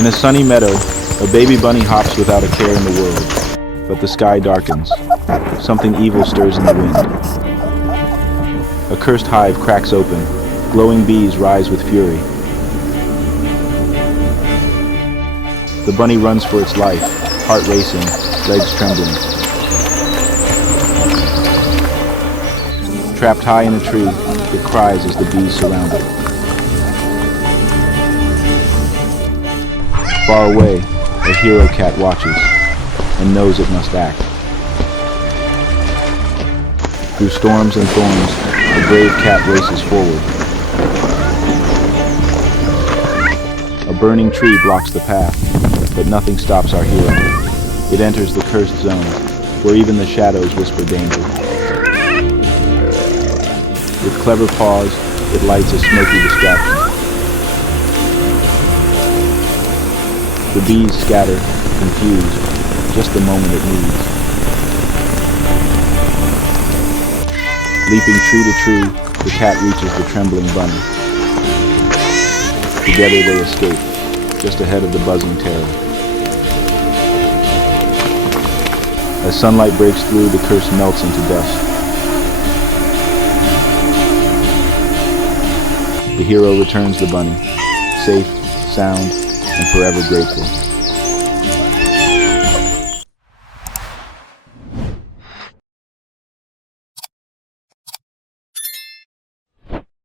In a sunny meadow, a baby bunny hops without a care in the world. But the sky darkens. Something evil stirs in the wind. A cursed hive cracks open. Glowing bees rise with fury. The bunny runs for its life, heart racing, legs trembling. Trapped high in a tree, it cries as the bees surround it. Far away, a hero cat watches and knows it must act. Through storms and thorns, a brave cat races forward. A burning tree blocks the path, but nothing stops our hero. It enters the cursed zone, where even the shadows whisper danger. With clever paws, it lights a smoky distraction. The bees scatter, confused, just the moment it needs. Leaping tree to tree, the cat reaches the trembling bunny. Together they escape, just ahead of the buzzing terror. As sunlight breaks through, the curse melts into dust. The hero returns the bunny, safe, sound, and forever grateful.